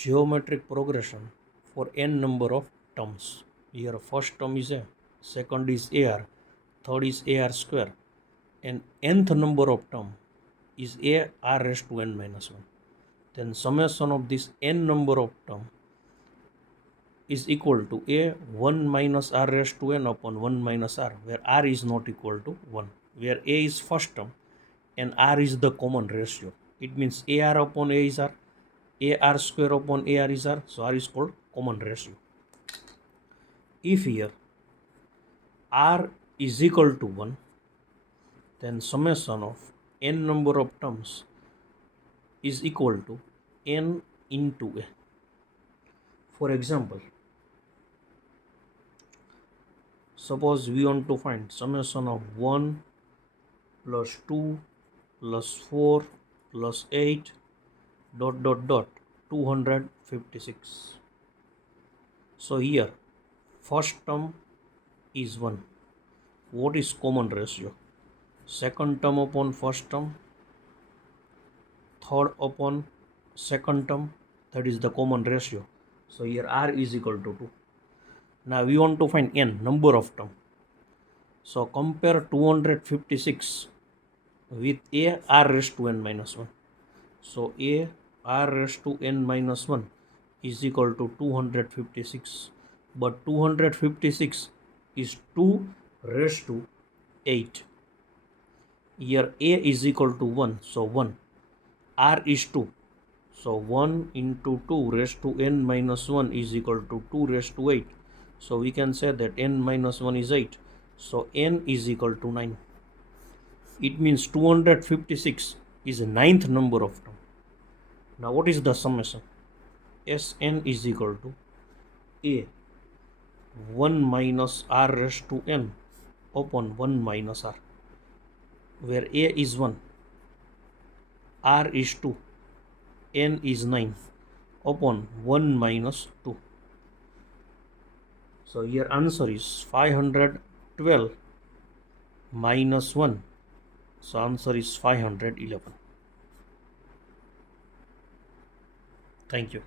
geometric progression for n number of terms. Here first term is a, second is AR, third is AR square, and nth number of term is AR raised to n minus 1. Then summation of this n number of term is equal to a 1 minus r raised to n upon 1 minus r, where r is not equal to 1, where a is first term and r is the common ratio. It means AR upon a is r, AR square upon AR is r, so r is called common ratio. If here r is equal to 1, then summation of n number of terms is equal to n into a. For example, suppose we want to find summation of 1 plus 2 plus 4 plus 8 dot 256. So here first term is 1. What is common ratio? Second term upon first term, third upon second term, that is the common ratio. So here r is equal to 2. Now we want to find n, number of term. So compare 256 with a r raised to n minus 1. So a r raised to n minus 1 is equal to 256. But 256 is 2 raised to 8. Here a is equal to 1, so 1. R is 2. So 1 into 2 raised to n minus 1 is equal to 2 raised to 8. So we can say that n minus 1 is 8. So n is equal to 9. It means 256 is the 9th number of term. Now what is the summation? Sn is equal to a 1 minus r raised to n upon 1 minus r, where a is 1, r is 2, n is 9 upon 1 minus 2. So here answer is 512 minus 1. So answer is 511. Thank you.